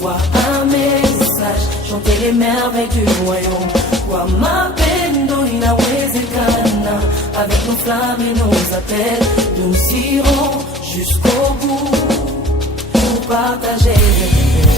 envoie un message, chanter les merveilles du royaume. Kwa mapendo inawezekana, avec nos flammes et nos appels, nous irons jusqu'au bout pour partager les rêves.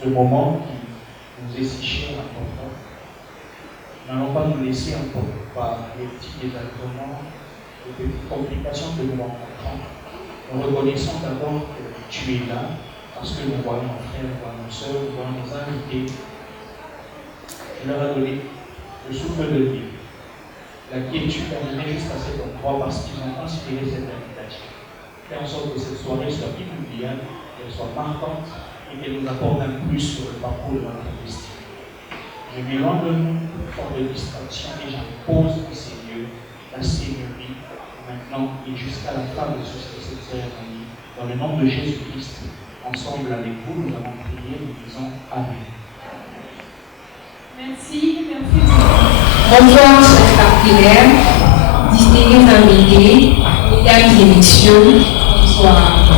Ce moment qui nous est si cher et important, n'allons pas nous laisser emporter par les petits désagréments, les petites complications que nous rencontrons. Nous reconnaissons d'abord que tu es là, parce que nous voyons nos frères, nous voyons nos soeurs, nous voyons nos invités. Tu leur as donné le souffle de vie, la quiétude d'arriver jusqu'à cet endroit parce qu'ils ont inspiré cette invitation. Fais en sorte que cette soirée soit inoubliable, qu'elle soit marquante et qu'elle nous apporte un plus sur le parcours de notre destinée. Je m'éloigne de nous toute forme de distraction et j'impose dans ces lieux la Seigneurie maintenant et jusqu'à la fin de cette cérémonie. Dans le nom de Jésus-Christ, ensemble avec vous, nous avons prié, nous disons Amen. Merci. Bonjour, chers partenaires, distingués invités, mesdames et messieurs, bonsoir.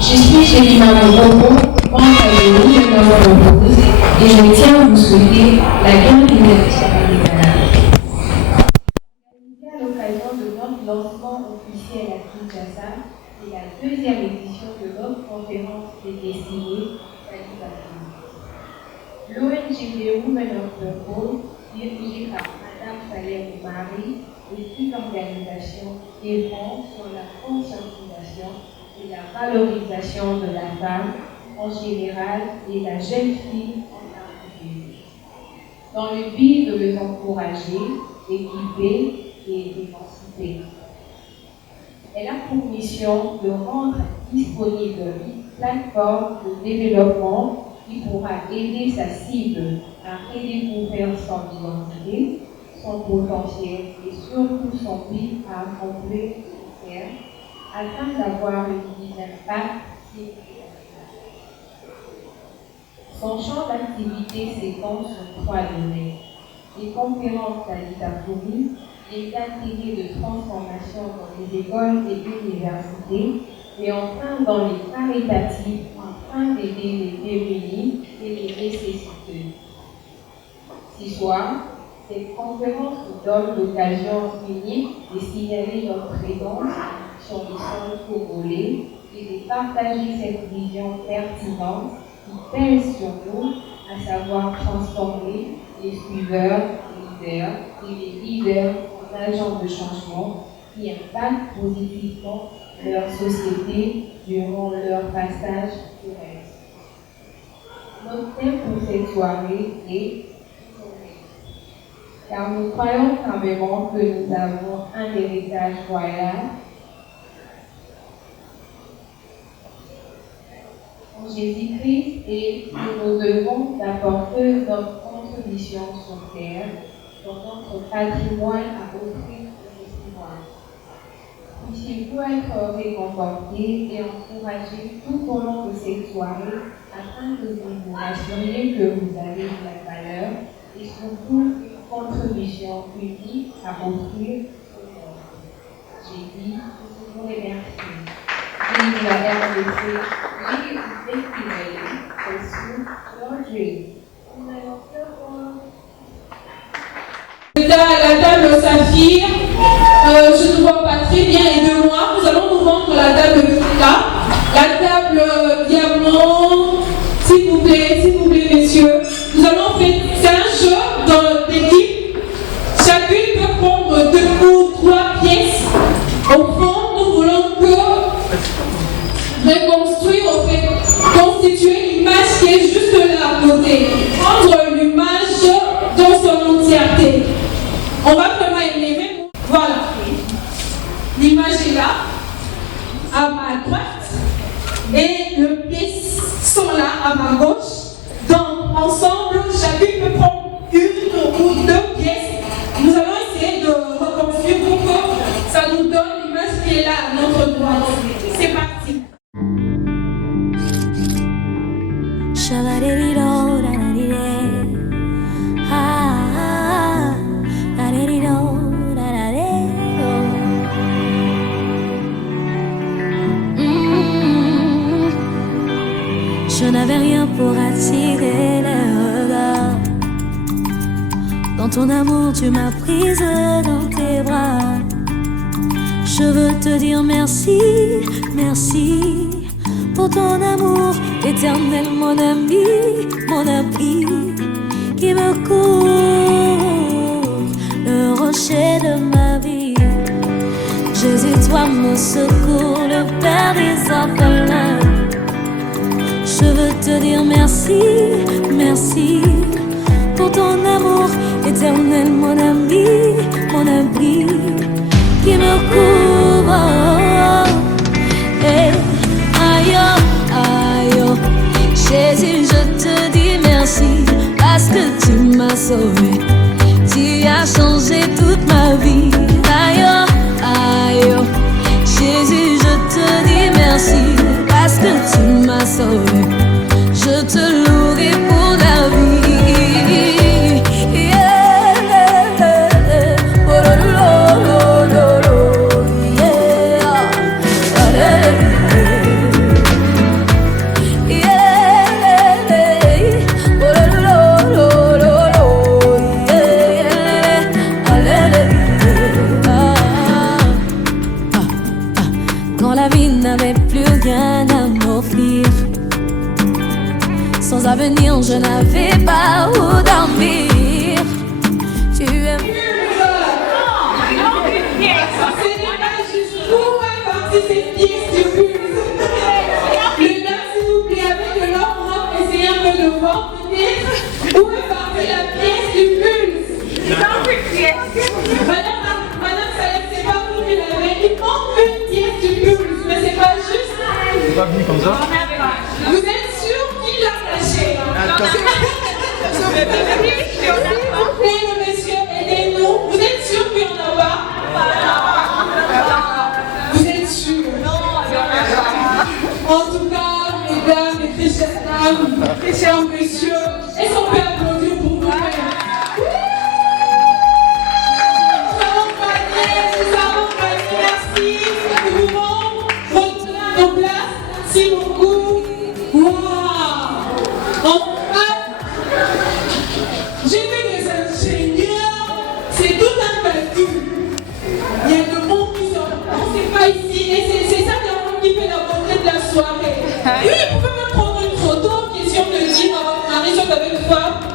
Je suis Chérie Mamokopo, membre de l'Union et je tiens à vous souhaiter la bienvenue à Canada. Organisée à l'occasion de notre lancement officiel à Kinshasa et la deuxième édition de notre conférence des destinés Satisfaction. L'ONG Women of the World, dirigée par Madame Salem Marie, et toute organisation œuvrant sur la conscientisation et la valorisation de la femme en général et la jeune fille en particulier, dans le but de les encourager, équiper et émanciper. Elle a pour mission de rendre disponible une plateforme de développement qui pourra aider sa cible à redécouvrir son identité, son potentiel et surtout son but à accomplir sur Terre afin d'avoir une vie d'impact significatif. Son champ d'activité s'étend sur 3 domaines: les conférences d'Anita Pouri, les ateliers de transformation dans les écoles et universités, et enfin dans les caritatives afin d'aider les démunis et les nécessiteux. Ce soir, cette conférence nous donne l'occasion unique de signaler notre présence sur le sol congolais et de partager cette vision pertinente qui pèse sur nous, à savoir transformer les suiveurs, les leaders et les leaders en agents de changement qui impactent positivement leur société durant leur passage terrestre. Notre thème pour cette soirée est car nous croyons fermement que nous avons un héritage royal en Jésus-Christ et nous nous devons d'apporter notre contribution sur terre, dans notre patrimoine à offrir aux estimables. Puissiez-vous être réconfortés et encouragés tout au long de cette soirée afin que vous vous rassuriez que vous avez de la valeur et surtout une contribution unique à offrir au monde. J'ai dit, je vous remercie. Vive la RDC, vive Victory, pursue your dream. La table saphir, je ne vois pas très bien les deux mois. Nous allons nous rendre la table là, la table diamant, s'il vous plaît, messieurs. Nous allons faire, c'est un jeu dans l'équipe. Chacune peut prendre 2 ou 3 pièces. Au fond, nous voulons reconstruire, au fait, constituer l'image qui est juste là à côté. Prendre l'image dans son entièreté. On va vraiment élever. Voilà. L'image est là, à ma droite, et les pièces sont là, à ma gauche. Donc, ensemble, chacune peut prendre 1 ou 2 pièces. Nous allons essayer de reconstruire pour que ça nous donne l'image qui est là à notre droite. C'est parti. Je n'avais rien pour attirer les regards. Dans ton amour, tu m'as prise dans tes bras. Je veux te dire merci, merci pour ton amour éternel, mon ami, mon abri qui me couvre, le rocher de ma vie. Jésus, toi mon secours, le Père des orphelins. Je veux te dire merci, merci pour ton amour éternel, mon ami, mon abri qui me couvre. Hey, aïe, aïe, Jésus, je te dis merci parce que tu m'as sauvé. Tu as changé toute ma vie. Aïe, aïe, Jésus, je te dis merci parce que tu m'as sauvé. Je te louerai pour la vie. Quand la vie n'avait plus rien à m'offrir, sans avenir, je n'avais pas où dormir. Tu es Où est partie la pièce du pulse? Madame Salem, c'est pas vous qui l'avez. Il manque une pièce Vous êtes sûr qu'il l'a caché? Et le monsieur, aidez-nous. Vous êtes sûr qu'il n'y en a pas? Vous êtes sûr? En tout cas, mesdames et très chères dames, très chers messieurs, est-ce qu'on peut applaudir pour vous-même? Nous avons gagné, merci. Nous pouvons retourner à nos places. Merci beaucoup. Waouh! En fait, j'ai vu des ingénieurs, c'est tout un calcul. Il y a le monde qui sort, on ne sait pas ici, et c'est ça qui fait la beauté de la soirée. Oui, vous pouvez même prendre une photo en question de dire à votre mari, je avec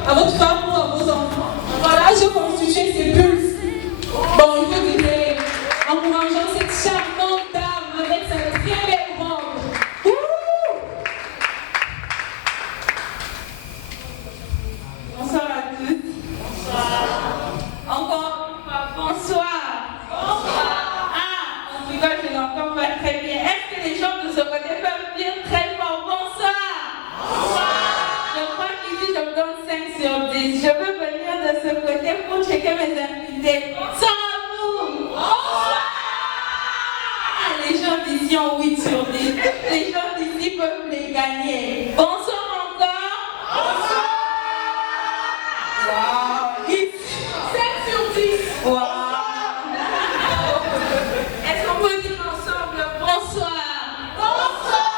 à votre femme ou à vos enfants. Voilà, je constitue ces pulses. Bon, il faut dire, encourageant cette charmante dame avec sa très belle robe. Bonsoir à tous. Bonsoir. Encore une fois, bonsoir. Bonsoir. Ah, en tout cas, je l'entends pas très bien. Est-ce que les gens de ce côté peuvent dire très fort bonsoir? Bonsoir. Je crois qu'ici, je me donne 5 sur 10. Je veux venir de ce côté pour checker mes invités. Bonsoir à vous. Bonsoir. Ah, les gens d'ici ont 8 sur 10. Les gens d'ici peuvent les gagner. Bonsoir encore. Bonsoir. Wow. 7 sur 10. Wow. Est-ce qu'on peut dire ensemble bonsoir? Bonsoir.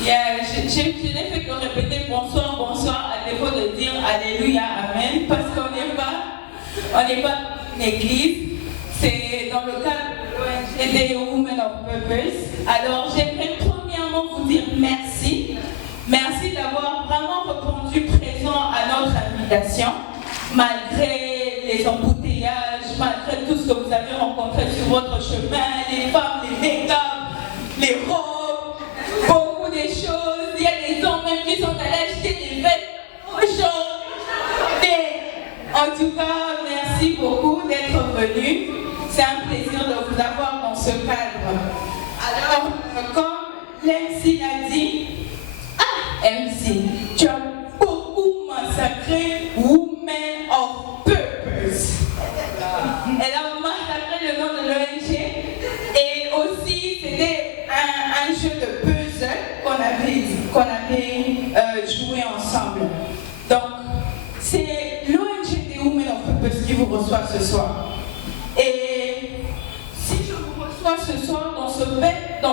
Yeah, je n'ai fait que répéter bonsoir, bonsoir à défaut de dire alléluia, amen, parce qu'on n'est pas une église, c'est dans le cadre de l'ONG des Women of Purpose. Alors j'aimerais premièrement vous dire merci. Merci d'avoir vraiment répondu présent à notre invitation, malgré les embouteillages, malgré tout ce que vous avez rencontré sur votre chemin, les femmes, les make-up, les robes, beaucoup de choses. Il y a des hommes même qui sont allés acheter des vêtements aujourd'hui. En tout cas, merci beaucoup d'être venus. C'est un plaisir de vous avoir dans ce cadre. Alors, comme l'MC l'a dit, MC, tu as beaucoup massacré Women of Purpose. Elle a massacré le nom de l'ONG et aussi c'était un jeu de puzzle qu'on avait joué ensemble. Donc, c'est l'ONG des Women of Purpose qui vous reçoit ce soir. Et si je vous reçois ce soir dans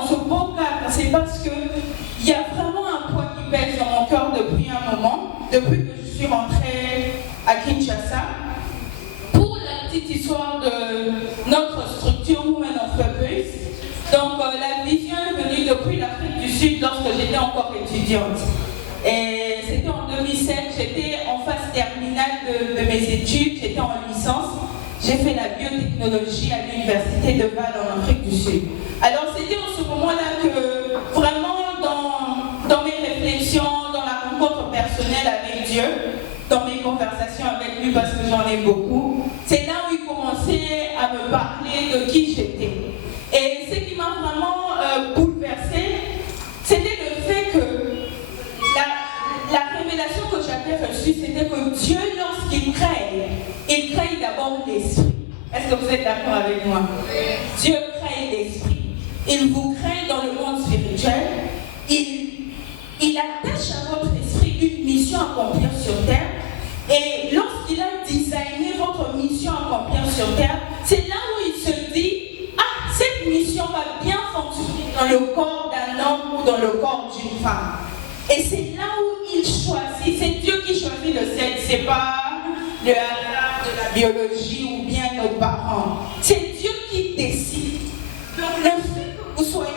ce beau cadre, c'est parce que il y a vraiment un poids qui pèse dans mon cœur depuis un moment, depuis que je suis rentrée à Kinshasa. Pour la petite histoire de notre structure Women of Purpose, donc la vision est venue depuis l'Afrique du Sud lorsque j'étais encore étudiante. Et c'était en 2007, j'étais en phase terminale de mes études, j'étais en licence. J'ai fait la biotechnologie à l'université de Val en Afrique du Sud. Alors c'était en ce moment-là que vraiment dans mes réflexions, dans la rencontre personnelle avec Dieu, dans mes conversations avec lui, parce que j'en ai beaucoup, c'est là où il commençait à me parler de qui j'étais. Et ce qui m'a vraiment bouleversée, c'était le fait que la révélation que j'avais reçue, c'était que Dieu, lorsqu'il crée, il crée d'abord l'esprit. Est-ce que vous êtes d'accord avec moi? Dieu crée l'esprit. Il vous crée dans le monde spirituel. Il attache à votre esprit une mission à accomplir sur terre. Et lorsqu'il a designé votre mission à accomplir sur terre, c'est là où il se dit, ah, cette mission va bien fonctionner dans le corps d'un homme ou dans le corps d'une femme. Et c'est là où il choisit, c'est Dieu qui choisit le sexe, c'est pas le hasard de la biologie ou bien nos parents. C'est Dieu qui décide. Donc le fait que vous soyez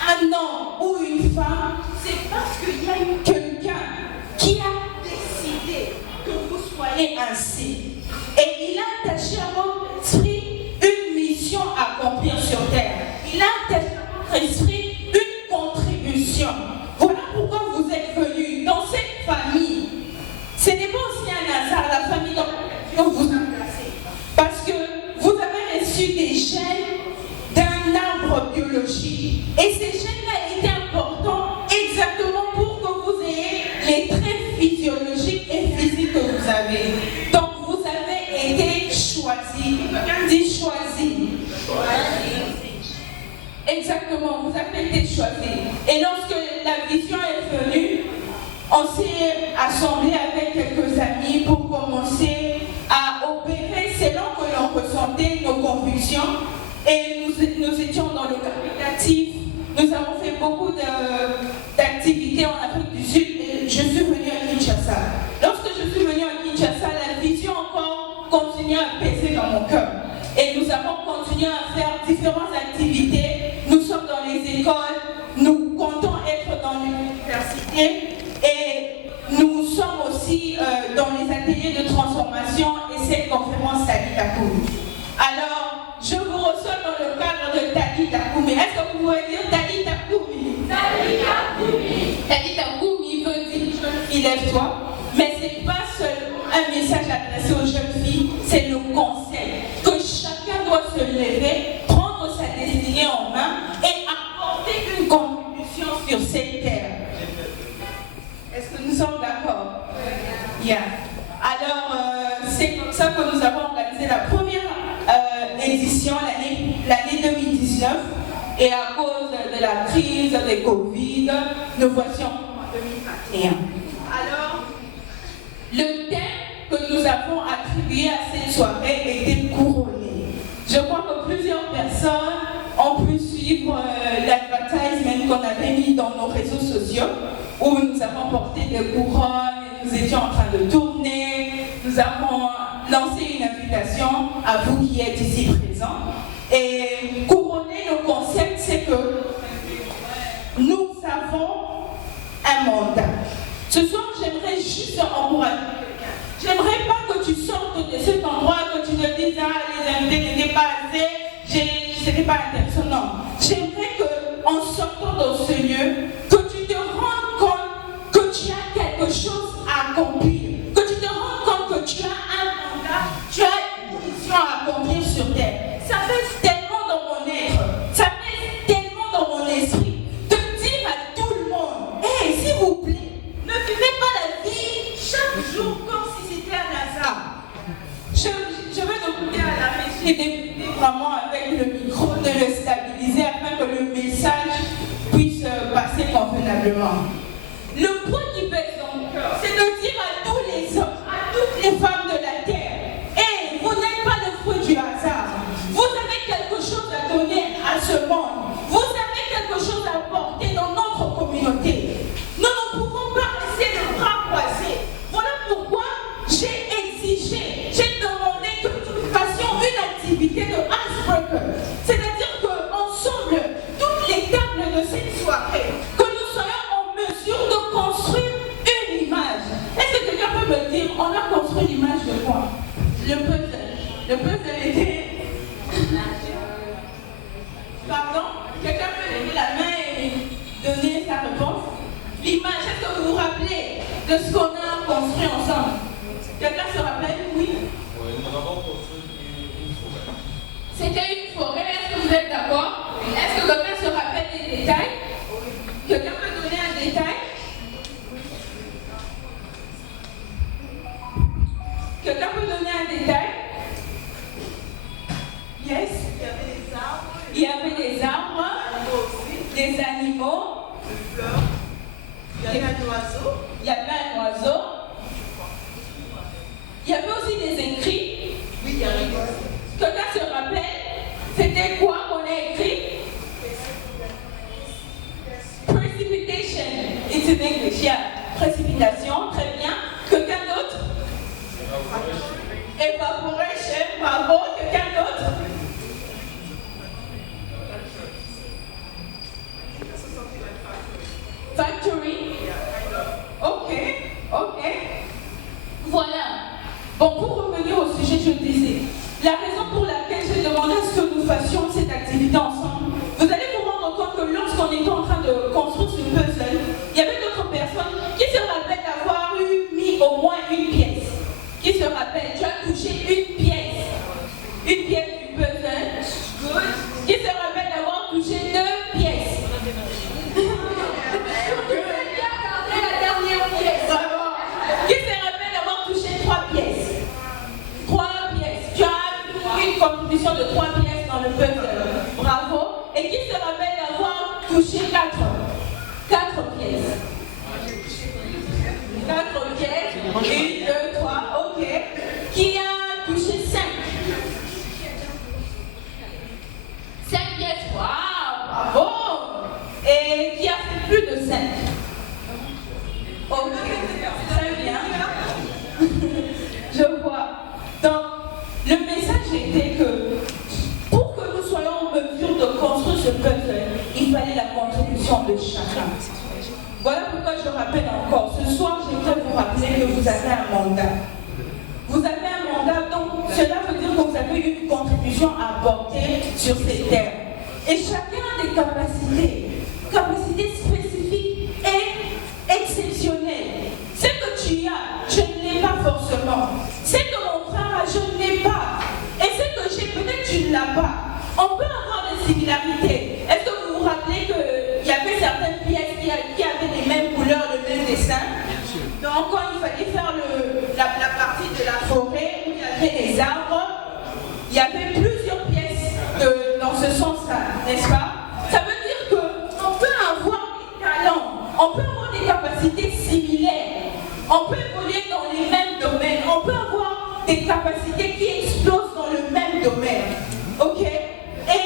un homme ou une femme, c'est parce qu'il y a eu quelqu'un qui a décidé que vous soyez ainsi. Et il a attaché à votre esprit une mission à accomplir sur terre. Il a attaché à votre esprit une contribution. Voilà pourquoi vous êtes venus dans cette famille. Ce n'est pas aussi un hasard, la famille dans laquelle vous êtes placé. Parce que vous avez reçu des gènes d'un arbre biologique. Et ces gènes-là étaient Exactement, vous avez été choisi. Et lorsque la vision est venue, on s'est assemblé avec quelques amis pour commencer à opérer selon que l'on ressentait nos convictions. Et nous étions dans le caritatif. Nous avons fait beaucoup d'activités en Afrique du Sud. Et je suis venue à Kinshasa. Lorsque je suis venue à Kinshasa, la vision encore continuait à peser dans mon cœur. Et nous avons continué à faire différentes activités. Nous sommes dans les écoles, nous comptons être dans l'université et nous sommes aussi dans les ateliers de transformation et cette conférence Talita Kumi. Alors, je vous reçois dans le cadre de Talita Kumi. Est-ce que vous pouvez dire Talita Kumi? Talita Kumi. Talita Kumi veut dire jeune fille, lève-toi. Mais ce n'est pas seulement un message adressé aux jeunes filles, c'est le conseil que chacun doit se lever, prendre sa destinée en main et apporter une contribution sur cette terre. Est-ce que nous sommes d'accord? Yeah. Alors, c'est comme ça que nous avons organisé la première édition l'année 2019 et à cause de la crise de Covid, nous voici en 2021. Alors, le thème que nous avons attribué à cette soirée était couronné. Je crois que plusieurs personnes ont pu suivre l'advertisement qu'on avait mis dans nos réseaux sociaux où nous avons porté des couronnes, nous étions en train de tourner, nous avons lancé une invitation à vous qui êtes ici présents. Et couronner, le concept, c'est que nous avons un mandat. Ce soir, j'aimerais juste encourager quelqu'un. J'aimerais pas que tu sortes de cet endroit, que tu te dises, ah, les invités n'étaient pas assez, c'était pas intéressant. Non. J'aimerais qu'en sortant dans ce lieu, que tu te rendes compte que tu as quelque chose à accomplir, que tu te rendes compte que tu as un mandat, tu as une mission à accomplir sur terre. Ça pèse tellement dans mon être, ça pèse tellement dans mon esprit, de dire à tout le monde, hé, s'il vous plaît, ne vivez pas la vie chaque jour comme si c'était un hasard. Je vais demander à la régie d'écouter vraiment avec le micro, de le stabiliser afin que le message puisse passer convenablement. Le point qui pèse dans mon cœur, c'est de dire à tous les hommes, à toutes les femmes de la terre, hé, vous n'êtes pas le fruit du hasard. Vous avez quelque chose à donner à ce monde. Vous avez quelque chose à apporter dans notre communauté. Nous ne pouvons pas rester les bras croisés. Voilà pourquoi j'ai exigé, j'ai demandé que nous fassions une activité de icebreaker. C'est-à-dire qu'ensemble, toutes les tables de cette soirée, que nous soyons en mesure de construire une image. Est-ce que quelqu'un peut me dire, on a construit l'image de quoi? Le puzzle. Le puzzle était... Pardon? Quelqu'un peut lever la main et donner sa réponse? L'image, est-ce que vous vous rappelez de ce qu'on a construit ensemble? Quelqu'un se rappelle? Oui? Oui, nous avons construit une forêt. C'était une forêt, est-ce que vous êtes d'accord? Est-ce que quelqu'un se rappelle des détails? Quelqu'un peut donner un détail? Quelqu'un peut donner un détail? Yes? Il y avait des arbres, des animaux, des fleurs, il y avait un oiseau. Il y avait un oiseau. Il y avait aussi des écrits. Oui, il y avait des oiseaux. Quelqu'un se rappelle? C'était quoi qu'on a écrit? Precipitation. It's in English, yeah. Précipitation, très bien. Quelqu'un d'autre? Evaporation, bravo. Quelqu'un d'autre? Factory. Ok. Voilà. Bon, pour revenir au sujet, je disais, la raison pour laquelle j'ai demandé à ce que nous fassions cette activité ensemble, vous allez vous rendre compte que lorsqu'on était en train de construire ce puzzle, il y avait d'autres personnes qui touché 4 pièces? 4 pièces. 1, 2, 3, ok. Qui a touché 5? 5 pièces, waouh, bravo. Et qui a fait plus de 5? Ok, très bien. Je vois. Donc, le message était que pour que nous soyons en mesure de construire ce peuple, il fallait la contribution de chacun. Voilà pourquoi je rappelle encore. Ce soir, j'aimerais vous rappeler que vous avez un mandat. Vous avez un mandat, donc cela veut dire que vous avez une contribution à apporter sur ces terres. Et chacun a des capacités spécifiques et exceptionnelles. Ce que tu as, je ne l'ai pas forcément. Ce que mon frère a, je ne l'ai pas. Et ce que j'ai, peut-être tu ne l'as pas. On peut avoir des similarités. Est-ce que vous vous rappelez qu'il y avait certaines pièces qui avaient les mêmes couleurs, le même dessin? Donc quand il fallait faire la partie de la forêt où il y avait les arbres, il y avait plusieurs pièces dans ce sens-là, n'est-ce pas? Ça veut dire qu'on peut avoir des talents, on peut avoir des capacités similaires, on peut évoluer dans les mêmes domaines, on peut avoir des capacités qui explosent dans le même domaine. Ok? Et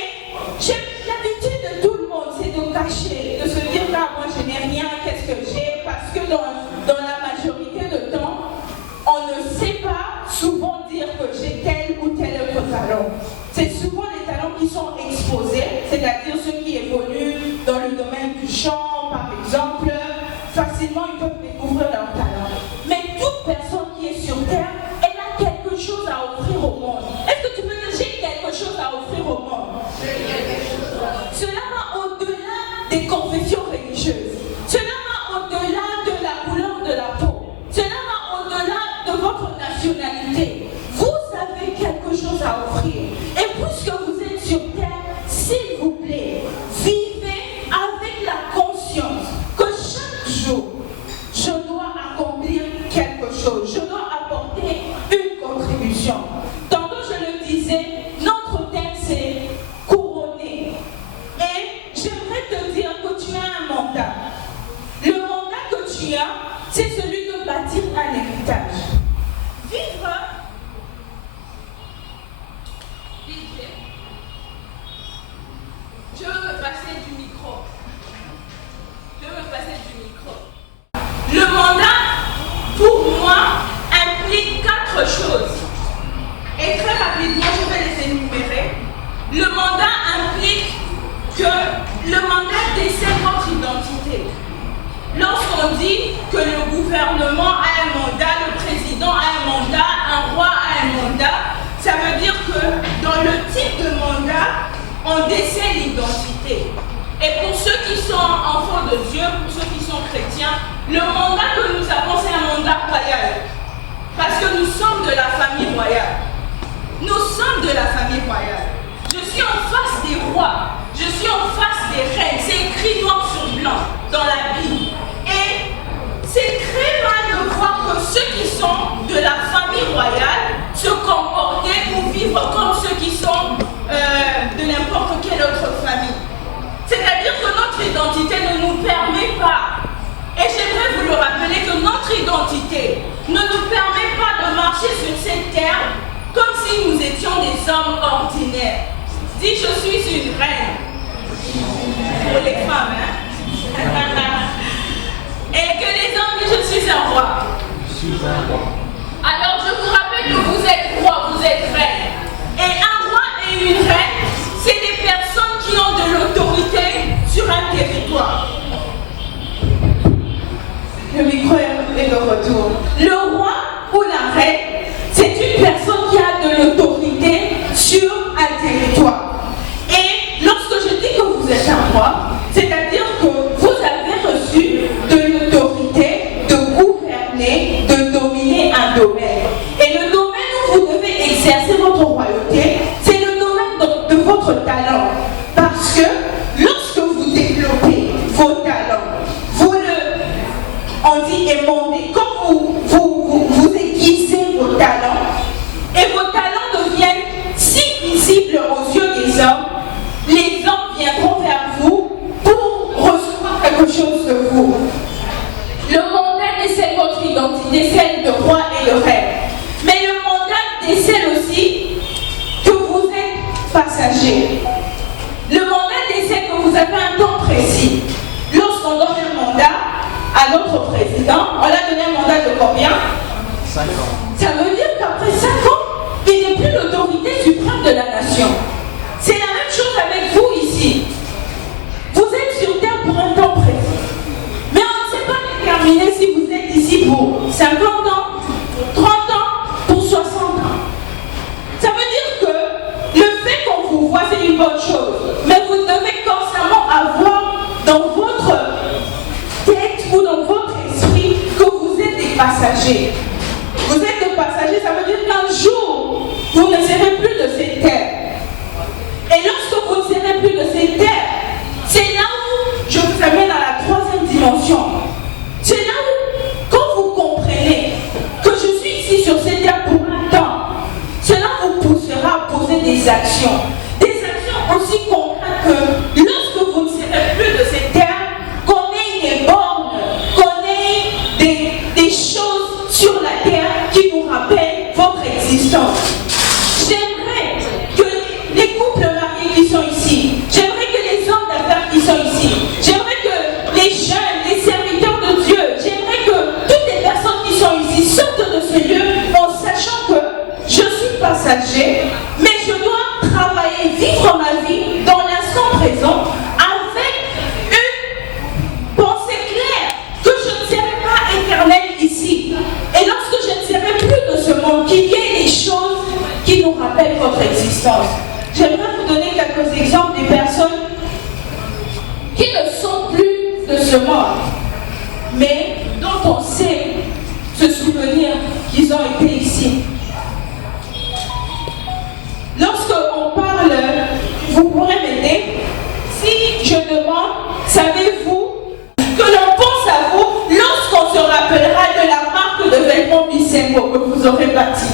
l'habitude de tout le monde, c'est de cacher, de se dire là, moi je n'ai rien, qu'est-ce que j'ai? Parce que dans la majorité de temps, on ne sait pas souvent dire que j'ai tel ou tel autre talent. C'est souvent les talents qui sont exposés, c'est-à-dire ceux qui évoluent dans le domaine du chant, par exemple, facilement ils peuvent découvrir leur talent. Mais toute personne qui est sur terre, elle a quelque chose à offrir au monde. Est-ce que tu peux dire j'ai quelque chose à offrir au monde? Cela va au-delà des confessions religieuses. Cela va au-delà de la couleur de la peau. Cela va au-delà de votre nationalité. Vous avez quelque chose à offrir. Et puisque vous êtes sur terre, s'il vous plaît, vivez avec la conscience que chaque jour, je dois accomplir quelque chose. Je dois apporter une contribution. Tantôt je le disais, notre thème c'est couronner. Et j'aimerais te dire que tu as un mandat. Le mandat que tu as, c'est celui de bâtir un héritage. Vivre. Je veux me passer du micro. Le mandat, pour moi, implique 4 choses. Et très rapidement, je vais les énumérer. Le mandat implique que le mandat décèle votre identité. Lorsqu'on dit que le gouvernement a un mandat, le président a un mandat, un roi a un mandat, ça veut dire que dans le type de mandat, on décèle l'identité. Et pour ceux qui sont enfants de Dieu, pour ceux qui sont chrétiens, le mandat que nous avons, c'est un mandat royal. Parce que nous sommes de la famille royale. Nous sommes de la famille royale. Je suis en face des rois. Je suis en face des reines. C'est écrit noir sur blanc dans la Bible. Et c'est très mal de voir que ceux qui sont de la famille royale se comporter ou vivre comme ceux qui sont de n'importe quelle autre famille. C'est-à-dire que notre identité ne nous permet pas, et j'aimerais vous le rappeler, que notre identité ne nous permet pas de marcher sur cette terre comme si nous étions des hommes ordinaires. Dis je suis une reine. Pour les femmes, hein? Et que les hommes disent je suis un roi. Alors je vous rappelle que vous êtes roi, vous êtes reine. Et un roi et une reine, c'est des personnes qui ont de l'autorité sur un territoire. Le micro est de retour. Le roi ou la reine, c'est une personne qui a de l'autorité sur un territoire. Et lorsque je dis que vous êtes un roi, c'est-à-dire que vous avez reçu de l'autorité de gouverner, de dominer un domaine. Et le domaine où vous devez exercer votre royauté, c'est le domaine de votre talent. Parce que lorsque vous développez vos talents, on dit émondez, quand vous aiguisez vos talents, et vos talents deviennent si visibles aux yeux des hommes, les hommes viendront vers vous pour quelque chose de vous. Le mandat décèle votre identité, celle de roi et de reine. Mais le mandat décèle aussi que vous êtes passager. Le mandat décèle que vous avez un temps précis. Lorsqu'on donne un mandat à notre président, on l'a donné un mandat de combien? 5 ans. Ça veut dire qu'après 5 ans, il n'est plus l'autorité suprême de la nation. C'est la même chose avec vous ici. Vous êtes sur terre pour un temps précis. Mais on ne sait pas déterminer si vous êtes ici pour 50 ans, 30 ans, pour 60 ans. Ça veut dire que le fait qu'on vous voit, c'est une bonne chose. Mais vous devez constamment avoir dans votre tête ou dans votre esprit que vous êtes des passagers. Vous êtes des passagers, ça veut dire qu'un jour, vous ne serez plus de cette terre. Et lorsque vous ne serez plus de cette terre, c'est là où je vous amène à la troisième dimension. C'est là où, quand vous comprenez que je suis ici sur cette terre pour un temps, cela vous poussera à poser des actions. Des actions aussi concrètes que lorsque vous ne serez plus de cette terre, qu'on ait des bornes, qu'on ait des choses sur la terre qui vous rappellent votre existence. J'aimerais que les couples mariés qui sont ici, j'aimerais que les hommes d'affaires qui sont ici, j'aimerais que les jeunes, les serviteurs de Dieu, j'aimerais que toutes les personnes qui sont ici sortent de ce lieu en sachant que je suis passager, mais je dois travailler, vivre ma vie dans l'instant présent avec une pensée claire que je ne serai pas éternelle ici. Et lorsque je ne serai plus de ce monde, qu'il y ait des choses qui nous rappellent votre existence. J'aimerais vous donner quelques exemples des personnes qui ne sont plus de ce monde, mais dont on sait se souvenir qu'ils ont été ici. Lorsqu'on parle, vous pourrez m'aider. Si je demande, savez-vous que l'on pense à vous lorsqu'on se rappellera de la marque de vêtements Bisengo que vous aurez bâti?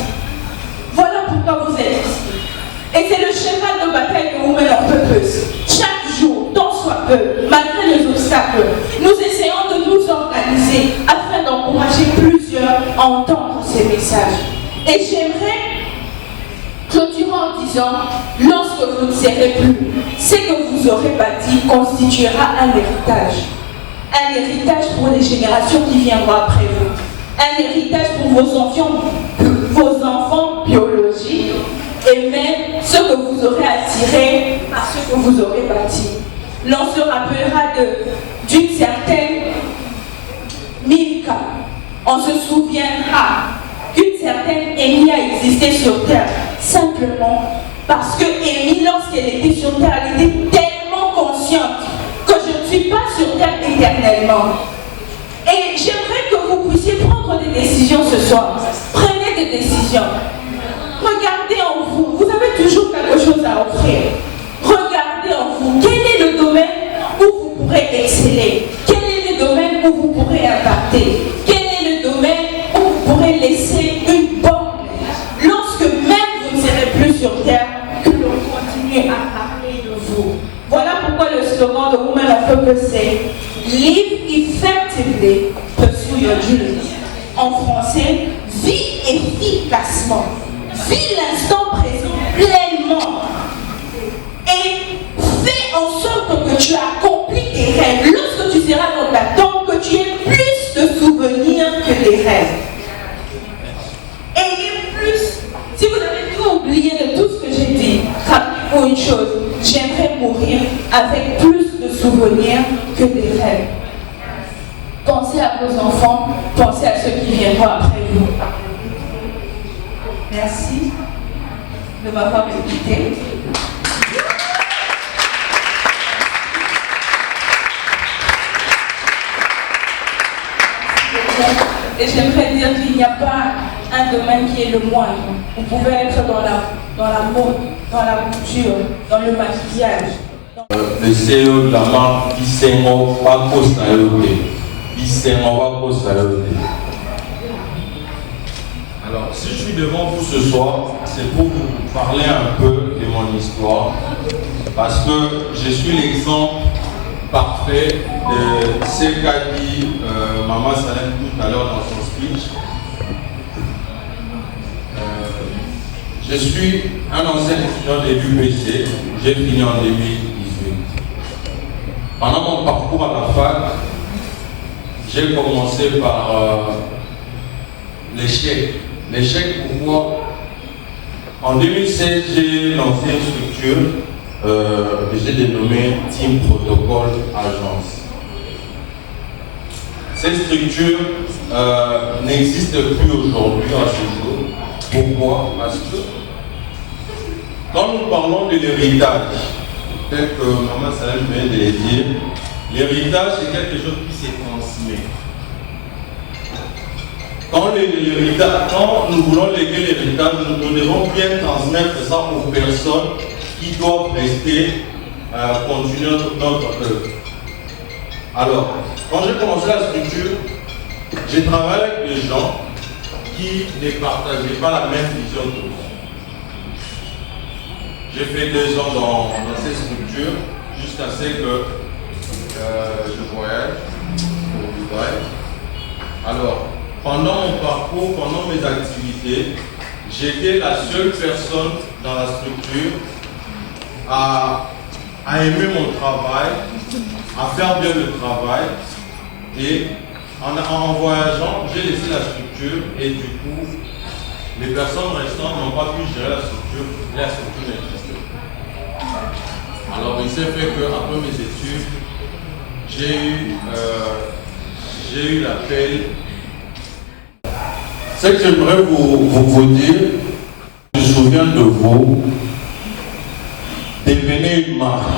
Voilà pourquoi vous êtes ici. Et c'est le cheval de bataille de Women of Purpose. Chaque jour, tant soit peu, malgré les obstacles, nous essayons de nous organiser afin d'encourager plusieurs à entendre ces messages. Et j'aimerais clôturer en disant, lorsque vous ne serez plus, ce que vous aurez bâti constituera un héritage. Un héritage pour les générations qui viendront après vous. Un héritage pour vos enfants biologiques et même ce que vous aurez attiré par ce que vous aurez bâti. L'on se rappellera d'une certaine Milka. On se souviendra qu'une certaine Amy a existé sur Terre simplement parce que Amy, lorsqu'elle était sur Terre, elle était tellement consciente que je ne suis pas sur Terre éternellement. Et j'aimerais que vous puissiez prendre des décisions ce soir. Prenez des décisions. Regardez en vous. Vous avez toujours quelque chose à offrir. Regardez en vous. Quel est le domaine où vous pourrez exceller? Quel est le domaine où vous pourrez impacter? Quel est le domaine où vous pourrez laisser une borne lorsque même vous ne serez plus sur terre, que l'on continue à parler de vous? Voilà pourquoi le slogan de Women of Purpose c'est Live effectively, pursue your dreams. En français, vis efficacement. Vis l'instant présent pleinement. Et fais en sorte que tu accomplis tes rêves. Lorsque tu seras dans ta tombe, que tu aies plus de souvenirs que des rêves. Ayez plus. Si vous avez tout oublié de tout ce que j'ai dit, rappelez-vous une chose. J'aimerais mourir avec plus de souvenirs que des rêves. Pensez à vos enfants, pensez à ceux qui viendront après vous. Merci de m'avoir écouté. Et j'aimerais dire qu'il n'y a pas un domaine qui est le moindre. Vous pouvez être dans la mode, dans la couture, dans le maquillage. Le CEO de la marque Bisengo Wako Sayote. Bisengo Wako Sayote. Alors, si je suis devant vous ce soir, c'est pour vous parler un peu de mon histoire. Parce que je suis l'exemple parfait de ce qu'a dit Maman Salem tout à l'heure dans son speech. Je suis un ancien étudiant de l'UPC, j'ai fini en 2018. Pendant mon parcours à la fac, j'ai commencé par l'échec. L'échec, pourquoi? En 2016, j'ai lancé une structure que j'ai dénommée Team Protocol Agence. Cette structure n'existe plus aujourd'hui à ce jour. Pourquoi? Parce que quand nous parlons de l'héritage, tel que Maman Salem vient de le dire, l'héritage c'est quelque chose qui se transmet. Quand nous voulons léguer l'héritage, nous devons bien transmettre ça aux personnes qui doivent rester, continuer notre œuvre. Alors, quand j'ai commencé la structure, j'ai travaillé avec des gens qui ne partageaient pas la même vision que moi. J'ai fait 2 ans dans cette structure jusqu'à ce que je voyage au Dubaï. Alors, pendant mon parcours, pendant mes activités, j'étais la seule personne dans la structure à aimer mon travail, à faire bien le travail. Et en voyageant, j'ai laissé la structure et du coup, les personnes restantes n'ont pas pu gérer la structure n'existait pas. Alors il s'est fait qu'après mes études, j'ai eu l'appel. Ce que j'aimerais vous dire, je me souviens de vous, devenez une marque.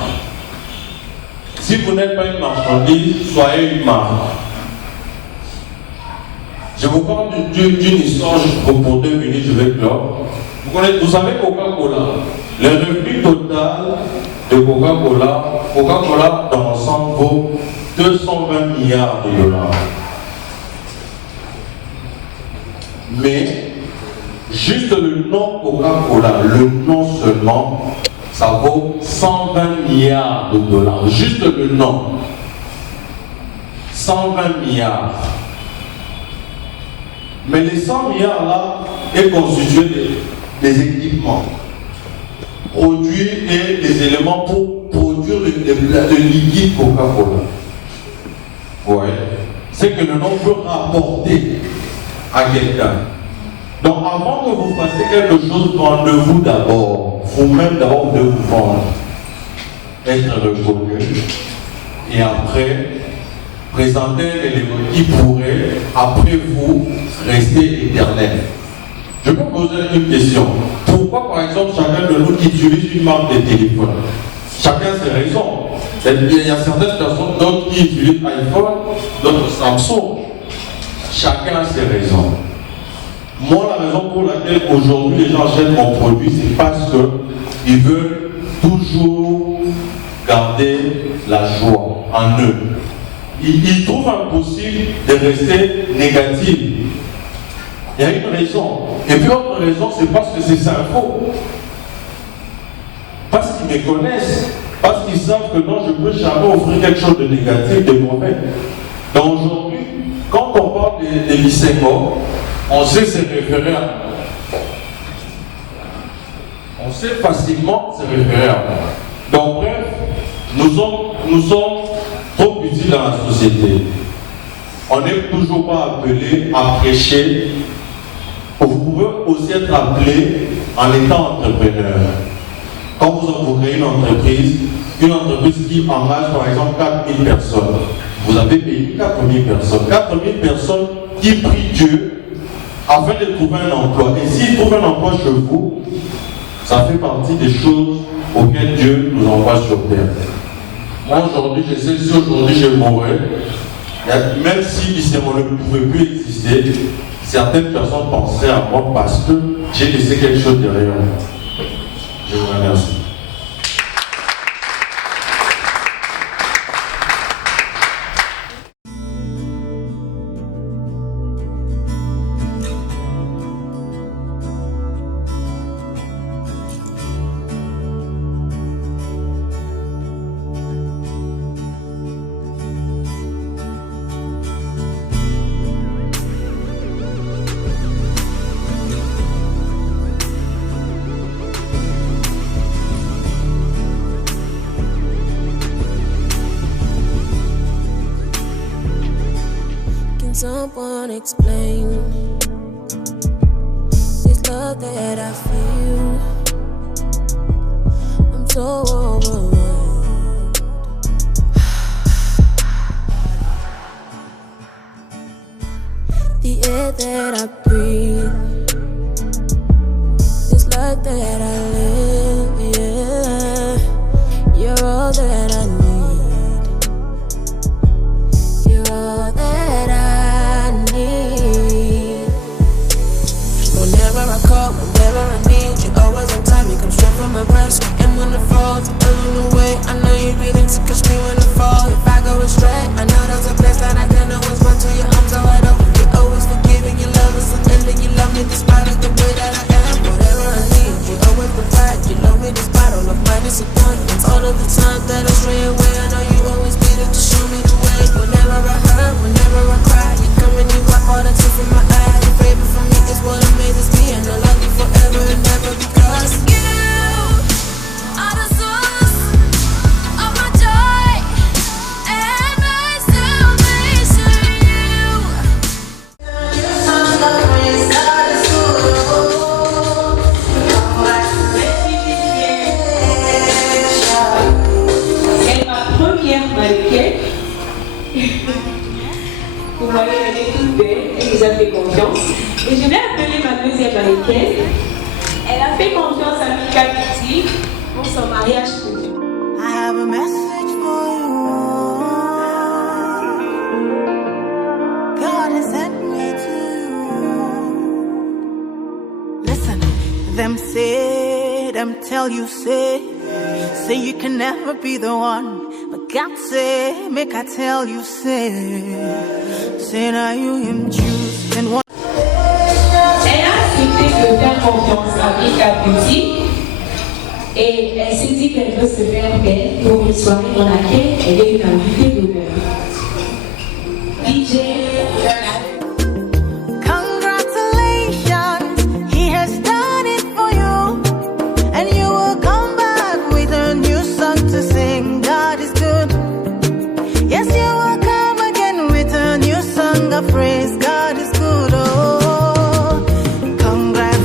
Si vous n'êtes pas une marchandise, soyez une marque. Je vous parle d'une histoire pour 2 minutes, je vais clore. Vous savez Coca-Cola, le revenu total de Coca-Cola dans l'ensemble vaut 220 milliards de dollars. Mais juste le nom Coca-Cola, le nom seulement, ça vaut 120 milliards de dollars. Juste le nom. 120 milliards. Mais les 100 milliards là est constitué des équipements, produits et des éléments pour produire le liquide Coca-Cola. Ouais. C'est que le nom peut rapporter à quelqu'un. Donc avant que vous fassiez quelque chose, vendez-vous d'abord. Vous-même d'abord, vous devez vous vendre. Être reconnu. Et après, présenter un élément qui pourrait, après vous, rester éternel. Je peux poser une question. Pourquoi, par exemple, chacun de nous utilise une marque de téléphone? Chacun a ses raisons. Il y a certaines personnes, d'autres qui utilisent iPhone, d'autres Samsung. Chacun a ses raisons. Moi, la raison pour laquelle aujourd'hui les gens achètent mon produit, c'est parce qu'ils veulent toujours garder la joie en eux. Ils trouvent impossible de rester négatifs. Il y a une raison. Et puis l'autre raison, c'est parce que c'est faux. Parce qu'ils me connaissent. Parce qu'ils savent que non, je ne peux jamais offrir quelque chose de négatif, de mauvais. Donc aujourd'hui, quand on parle des Bisengo, on sait se référer à moi. On sait facilement se référer à moi. Donc bref, nous sommes trop utiles dans la société. On n'est toujours pas appelé à prêcher. Vous pouvez aussi être appelé en étant entrepreneur. Quand vous créez une entreprise qui engage par exemple 4000 personnes, vous avez payé 4000 personnes. 4000 personnes qui prient Dieu afin de trouver un emploi. Et s'ils trouvent un emploi chez vous, ça fait partie des choses auxquelles Dieu nous envoie sur terre. Moi aujourd'hui, je sais si aujourd'hui je mourrais, même si Bisengo ne pouvait plus exister, certaines personnes penseraient à moi parce que j'ai laissé quelque chose derrière moi. Je vous remercie. someone explain this love that I feel? I'm so overwhelmed. The air that I breathe, this life that I live, yeah. You're all that I need. You're all that I need. Whenever I call, whenever I need you, always on time. You come straight from my breast. And when it falls, along the way, I know you're willing to catch me when it falls. If I go astray, I know there's a place that I can always run to. Your arms are wide open. You're always forgiving. Your love is unending. You love me despite of the way that I am. Whatever I need, you always provide. You love me despite all of my disappointments. All of the times that I stray away, I know you always be there to show me the way. Whenever I hurt, whenever I cry, you come and you wipe all the tears from my eyes. Your favor for me is what amazes me, and I love you forever and ever because you are the source of my joy and my salvation. C'est ma première mannequin. Vous voyez, elle est toute belle, elle nous a fait confiance. Et je vais appeler ma deuxième mannequin. Elle a fait confiance à Mika Beauty pour son mariage futur. I have a message for you. God has sent me to you. Listen, them say, them tell you say you can never be the one. But God say, make I tell you say now you him choose and one. Elle a accepté de faire confiance à Mika Beauty et elle s'est dit qu'elle veut se faire belle pour une soirée dans laquelle elle est une invitée d'honneur. DJ Congratulations, he has done it for you, and you will come back with a new song to sing. God is good. Yes, you will come again with a new song of praise. God is good. Oh, congratulations.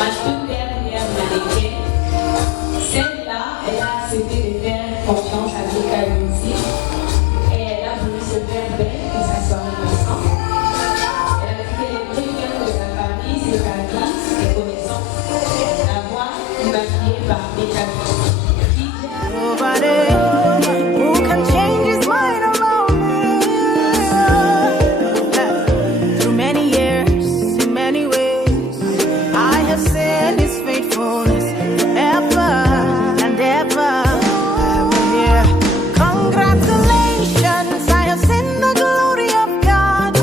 ma toute dernière mannequin. Celle-là, elle a accepté de faire confiance à Mika Beauty et elle a voulu se faire belle pour sa soirée ensemble. Elle a dit qu'elle est très fière de sa famille, ses amis, ses connaissances, d'avoir maquillée par Mika Beauty. Nobody who can change his mind around me. Through many years, in many ways, I have seen his faithfulness ever and ever. I will hear congratulations. I have seen the glory of God.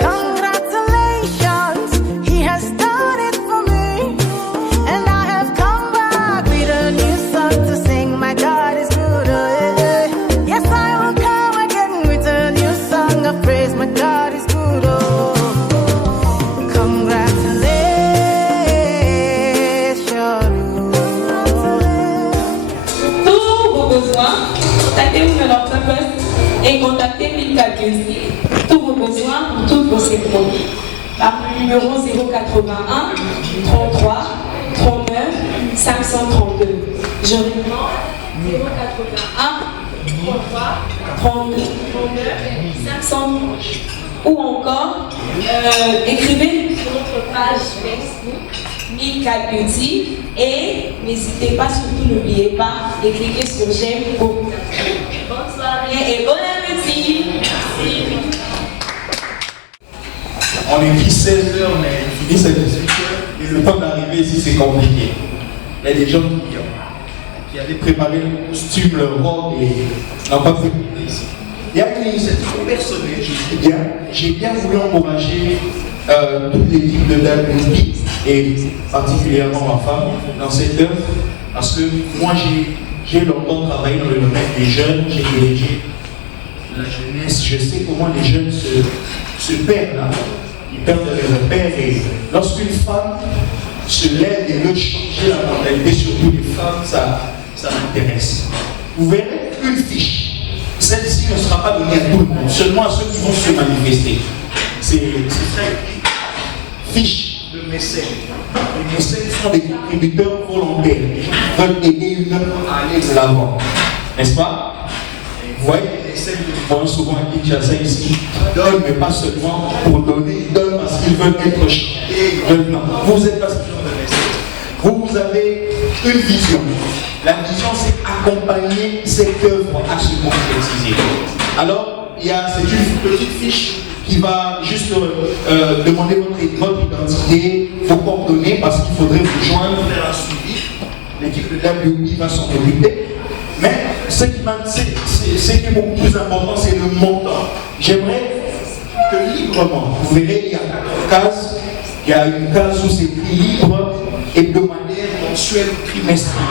Congratulations, he has done it for me, and I have come back with a new song to sing. My God is good. Yes, I will come again with a new song of praise. My God is good. Oh, congratulations. Tous vos besoins, tapez-vous leur purpose et contactez Mika Beauty. Tous vos besoins pour toutes vos cérémonies. Par le numéro 081 33 39 532. Je reprends 081 33 39 532. Ou encore, écrivez sur notre page Facebook Mika Beauty et n'hésitez pas, surtout n'oubliez pas, de cliquer sur j'aime pour vous. Bonne soirée et bon appétit. Merci. On écrit 16h, mais ils finissent à 18h. Et le temps d'arriver ici, c'est compliqué. Il y a des gens qui avaient préparé le costume, le robe et n'ont pas pu venir ici. Il y a une initiative personnelle, j'ai bien voulu encourager toute l'équipe de Dal Beauty et particulièrement ma femme dans cette œuvre parce que moi j'ai J'ai longtemps travaillé dans le domaine des jeunes, j'ai dirigé la jeunesse, je sais comment les jeunes se perdent là. Ils perdent les repères et lorsqu'une femme se lève et veut changer la mentalité, surtout les femmes, ça m'intéresse. Vous verrez une fiche. Celle-ci ne sera pas donnée à tout le monde, seulement à ceux qui vont se manifester. C'est très écrit. Fiche de mécènes. Les mécènes sont des contributeurs volontaires. Ils veulent aider une œuvre à aller de l'avant. N'est-ce pas? Vous voyez, les mécènes qui vont souvent à Kinshasa ici, ils donnent, mais pas seulement pour donner, ils donnent parce qu'ils veulent être chantés. Non, vous n'êtes pas ce genre de mécènes. Vous avez une vision. La vision, c'est accompagner cette œuvre à se concrétiser. Alors, c'est une petite fiche qui va juste demander votre identité, vos coordonnées, parce qu'il faudrait vous joindre, faire un suivi. L'équipe de WB va s'en occuper. Mais ce qui est beaucoup plus important, c'est le montant. J'aimerais que librement, vous verrez, il y a 4 cases. Il y a une case où c'est écrit libre, hebdomadaire, mensuel ou trimestriel.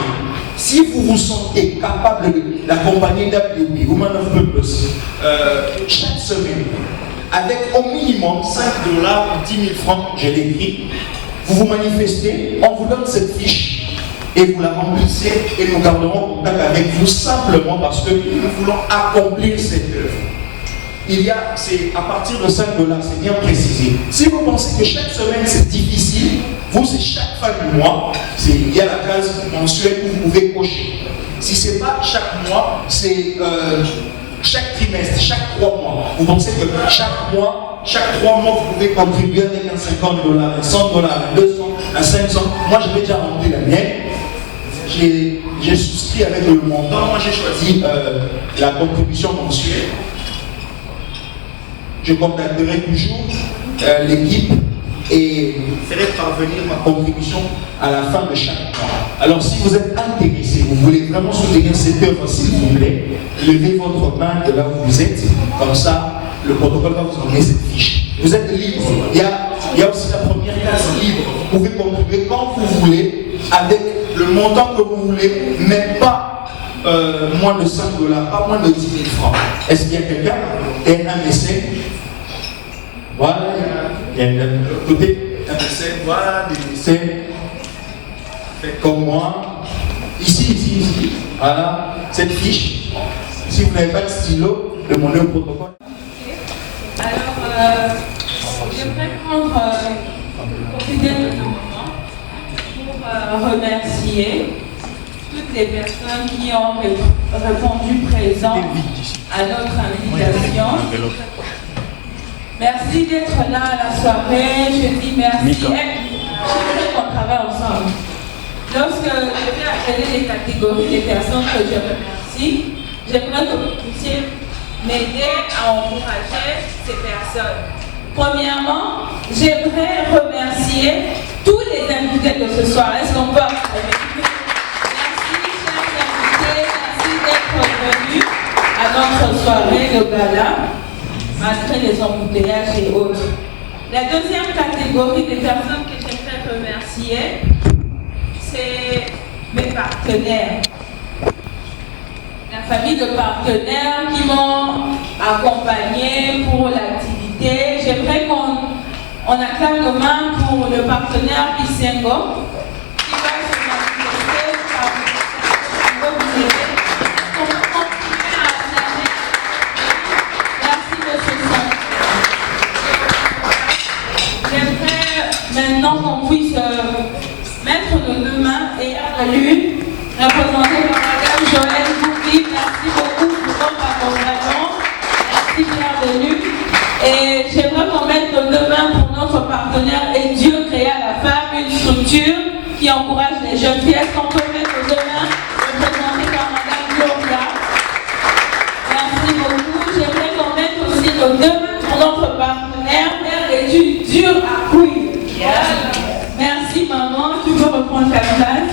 Si vous vous sentez capable d'accompagner WB, vous m'en offrez plus, chaque semaine, avec au minimum $5 ou 10 000 francs, je l'ai écrit, vous vous manifestez, on vous donne cette fiche et vous la remplissez et nous garderons contact avec vous simplement parce que nous voulons accomplir cette œuvre. C'est à partir de $5, c'est bien précisé. Si vous pensez que chaque semaine c'est difficile, vous c'est chaque fin du mois, il y a la case mensuelle où vous pouvez cocher. Si ce n'est pas chaque mois, c'est chaque trimestre, chaque 3 mois. Vous pensez que chaque 3 mois, vous pouvez contribuer avec un $50, un $100, un 200, un 500. Moi, je vais déjà remplir la mienne. J'ai souscrit avec le montant. Moi, j'ai choisi la contribution mensuelle. Je contacterai toujours l'équipe et ferai parvenir ma contribution à la fin de chaque mois. Alors, si vous êtes intéressé, vous voulez vraiment soutenir cette œuvre, s'il vous plaît, levez votre main de là où vous êtes. Comme ça, le protocole va vous donner cette fiche. Vous êtes libre. Il y a aussi la première case libre. Vous pouvez contribuer quand vous voulez, avec le montant que vous voulez, mais pas moins de $5, pas moins de 10 000 francs. Est-ce qu'il y a quelqu'un qui est un mécène? Voilà, il y a de l'autre côté un mécène, voilà, des mécènes. Faites comme moi. Ici. Voilà, cette fiche. Si vous n'avez pas de stylo, demandez au protocole. Alors, j'aimerais profiter de ce moment pour remercier toutes les personnes qui ont répondu présent à notre invitation. Merci d'être là à la soirée. Je dis merci. J'aimerais qu'on travaille ensemble. Lorsque je vais appeler les catégories des personnes que je remercie, j'aimerais que vous puissiez m'aider à encourager ces personnes. Premièrement, j'aimerais remercier tous les invités de ce soir. Est-ce qu'on peut applaudir? Merci, chers invités. Merci d'être venus à notre soirée de gala, malgré les embouteillages et autres. La deuxième catégorie des personnes que j'aimerais remercier, c'est mes partenaires. La famille de partenaires qui m'ont accompagné pour l'activité. J'aimerais qu'on acclame nos mains pour le partenaire Bisengo qui va se manifester par pour continuer à acclamer. Merci monsieur Sang. J'aimerais maintenant qu'on puisse mettre nos deux mains et à la lune, représentée par Madame Joëlle Bouki. Merci beaucoup pour votre accompagnement. Merci bienvenue. Et j'aimerais qu'on mette nos deux mains pour notre partenaire Et Dieu créa la femme, une structure qui encourage les jeunes filles. Est-ce qu'on peut mettre nos deux mains représentées par Madame Gloria? Merci beaucoup. J'aimerais qu'on mette aussi nos deux mains pour notre partenaire Études dures à cuire. Merci maman, tu peux reprendre ta place.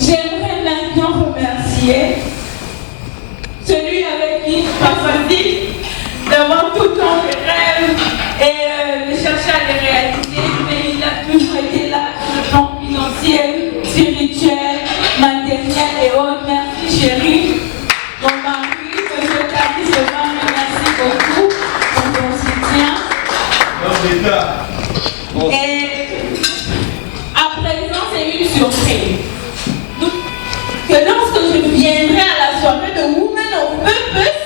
J'aimerais maintenant remercier celui avec qui c'est pas facile d'avoir tout le temps des rêves et de chercher à les réaliser, mais il a toujours été là sur le plan financier, spirituel, matériel et autres. Merci chéri, mon mari, monsieur Tavis, merci beaucoup pour ton soutien. Et à présent, c'est une surprise. Que lorsque je viendrai à la soirée de Women of Purpose,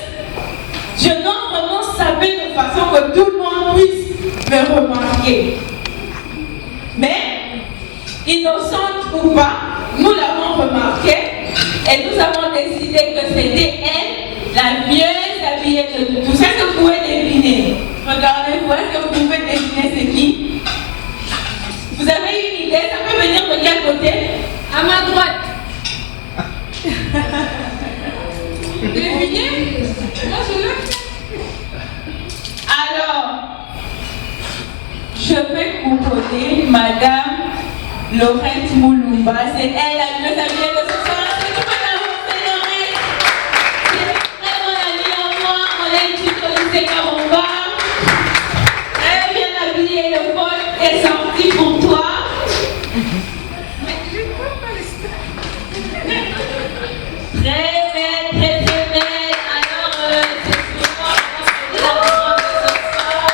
je dois vraiment savoir de façon que tout le monde puisse me remarquer. Mais, innocente ou pas, nous l'avons remarqué et nous avons décidé que c'était elle, la mieux habillée de tout. Est-ce que vous pouvez deviner? Regardez-vous, est-ce que vous pouvez deviner c'est qui? Vous avez une idée? Ça peut venir de quel côté? À ma droite. Devinez? Moi je le fais. Alors, je vais vous donner Madame Laurette Moulumba. C'est elle la mieux habillée de ce soir. Est-ce que tu peux l'avancer, Laurette? C'est très mon amie en moi. On a étudié au lycée Karamba. Très bien habillée. Le vol est sorti pour toi. Très belle, très très belle. Alors, c'est souvent la robe de ce soir.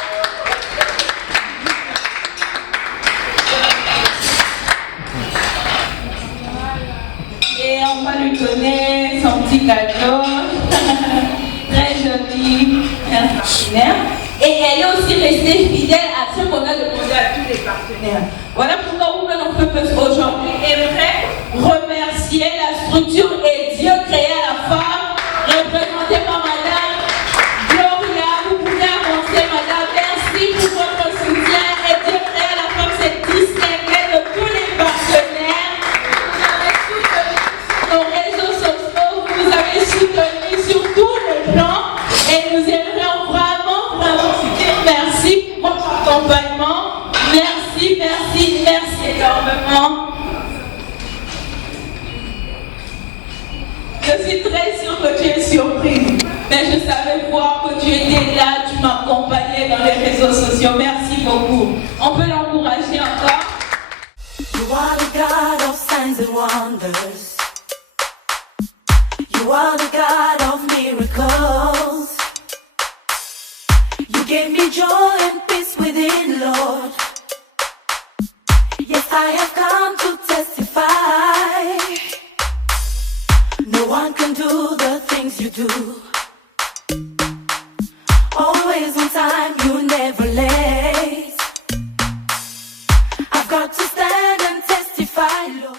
Et on va lui donner son petit cadeau. Très joli, extraordinaire. Et elle est aussi restée fidèle à ce qu'on a demandé à tous les partenaires. Voilà pourquoi Women of Purpose aujourd'hui aimerait remercier la structure et Dieu créé à la femme, représentée par Madame Gloria. Vous pouvez avancer, Madame. Merci pour votre soutien. Et Dieu créé à la femme s'est distingué de tous les partenaires. Vous avez soutenu sur nos réseaux sociaux, vous nous avez soutenu sur tous les plans. Et nous aimerions vraiment vous dire merci pour votre accompagnement. Merci, merci, merci énormément. Je suis très sûre que tu es surprise. Mais je savais voir que tu étais là, tu m'accompagnais dans les réseaux sociaux. Merci beaucoup. On peut l'encourager encore. You are the God of signs and wonders. You are the God of miracles. You gave me joy and peace within, Lord. Yes, I have come to testify. No one can do the things you do.